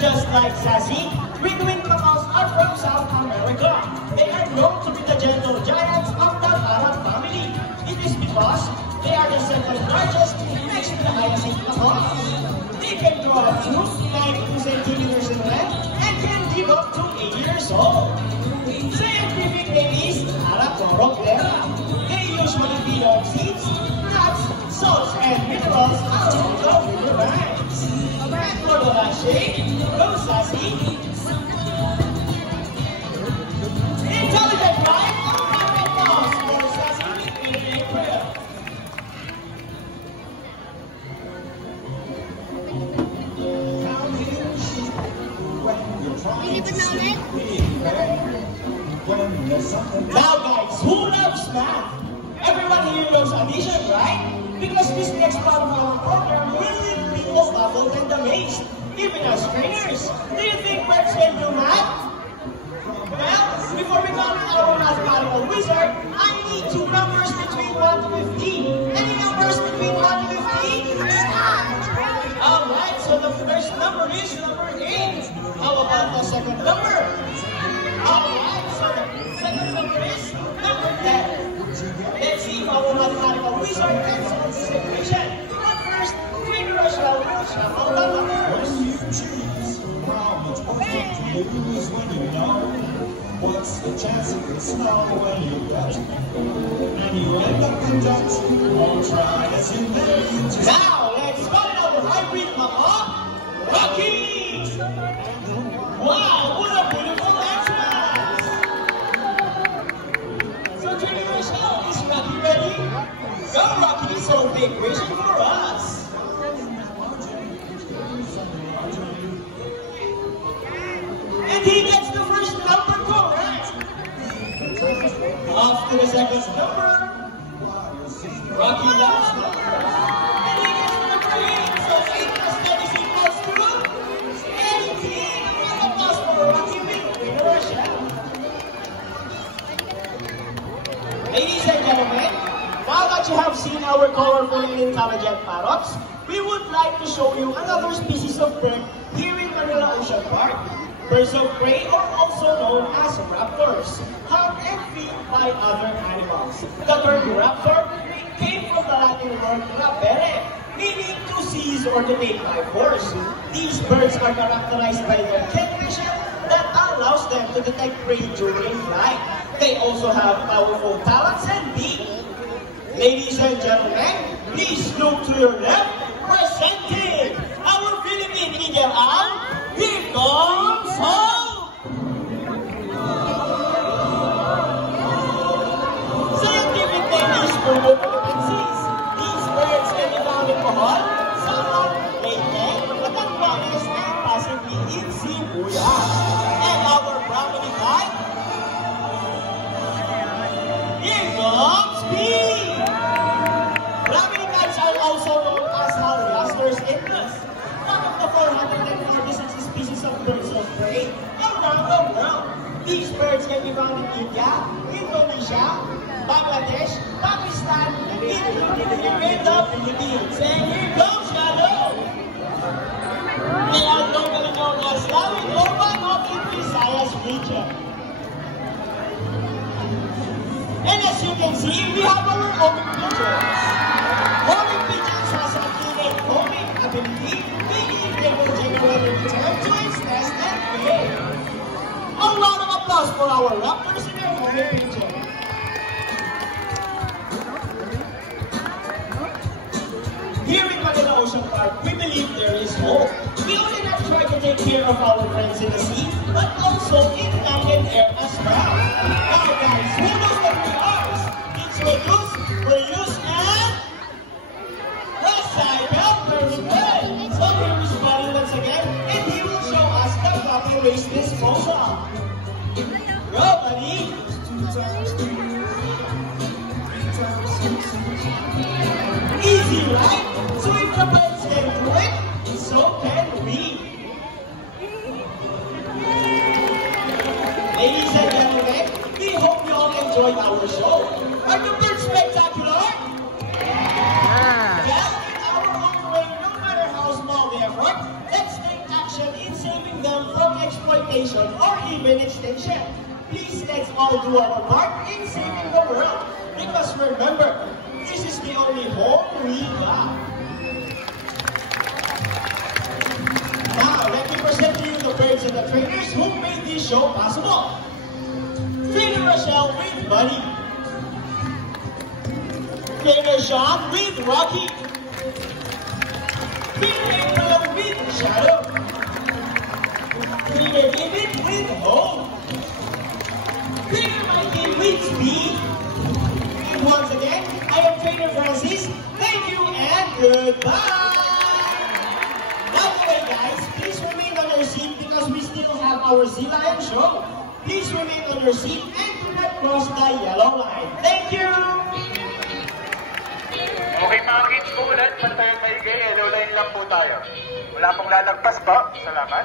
Just like Sassy, Twin Macaws are from South America. They are known to be the gentle giants of the Arab family. It is because they are the second largest next to the hyacinth macaws. They can grow up to 92 centimeters in length and can live up to 80 years old. Scientific name is Arachnoptera. They usually feed on seeds, nuts, salts, and minerals along the riverbanks. And for the last shade, go Sassy. Intelligent life, round of applause for Sassy in April. Now guys, who loves math? Everyone here loves addition, right? Because this next part of our program will leave people baffled and amazed, even as trainers. Do you think birds can do math? Well, before becoming our mathematical wizard, I need two numbers between 1 to 15. Any numbers between 1 to 15? Alright, so the first number is number 8. How about the second number? Alright, so the second number is number 10. Let's see if our mathematical wizard can solve this equation. But first, Trainer Rochelle will shuffle the numbers. How much work you lose when you know? What's the chance of it snow when you got it? And you end up in debt. Won't try as you may. Now, let's find out the hybrid macaw, Rocky! Wow, what a beautiful answer! So, Trainer Rochelle, is Rocky ready? Go, Rocky, solve the equation for us. And he gets the first number correct. Off to the second number. Rocky last number. And he gets number 8. So 8 plus 10 is equals to 18. Round of applause for Rocky with Russia. Ladies and gentlemen, now that you have seen our colorful and intelligent parrots, we would like to show you another species of bird here in Manila Ocean Park. Birds of prey are also known as raptors, hunt and feed by other animals. The term raptor came from the Latin word rapere, meaning to seize or to take by force. These birds are characterized by their keen vision that allows them to detect prey during flight. They also have powerful talons and beak. Ladies and gentlemen, please look to your left, presenting our Philippine eagle owl, here comes home! Scientific name is Puhunan. These birds can be found in Bohol, Samar, Leyte, Batanguanes, and possibly in Cebu. And our brownie guide, here comes Bee! Brownie guides are also known as harvesters in this. One of the 446 species of birds of prey around the world. These birds can be found in India, Indonesia, Bangladesh, Pakistan, including here in the Philippines. And here comes Shadow! They are locally known as Lawin Urban of the Visayas region. And as you can see, we have our homing pigeons. Homing pigeons has a innate homing ability, meaning they will generally return to its nest and prey. A round of applause for our raptors and their homing pigeon. Here in Manila Ocean Park, we believe there is hope. We only not try to take care of our friends in the sea, but also in land and air as well. Now guys, who knows what we are? It's reduce, and recycle. Very good. So here is Buddy once again, and he will show us the proper waste disposal. Go, Buddy. Easy, right? So if the birds can do it, so can we. Ladies and gentlemen, we hope you all enjoyed our show. Are the birds spectacular? Yeah. Well, in our own way, no matter how small the effort, let's take action in saving saving them from exploitation or even extinction. Please, let's all do our part in saving the world. Because remember, this is the only home we got. Now, let me present to you the birds and the trainers who made this show possible. Trainer Rochelle with Buddy. Trainer Sean with Rocky. Trainer April with Shadow. Trainer David with Hope. Trainer Mikey with Speed. And once again, I am Trainer Francis. Thank you and goodbye. By the way guys, please remain on your seat because we still have our Zilayan show. Please remain on your seat and do not cross the yellow line. Thank you! Okay mga kids, Puhunan, pantayang maigay, yellow line lang po tayo. Wala pong lalagpas po. Salamat.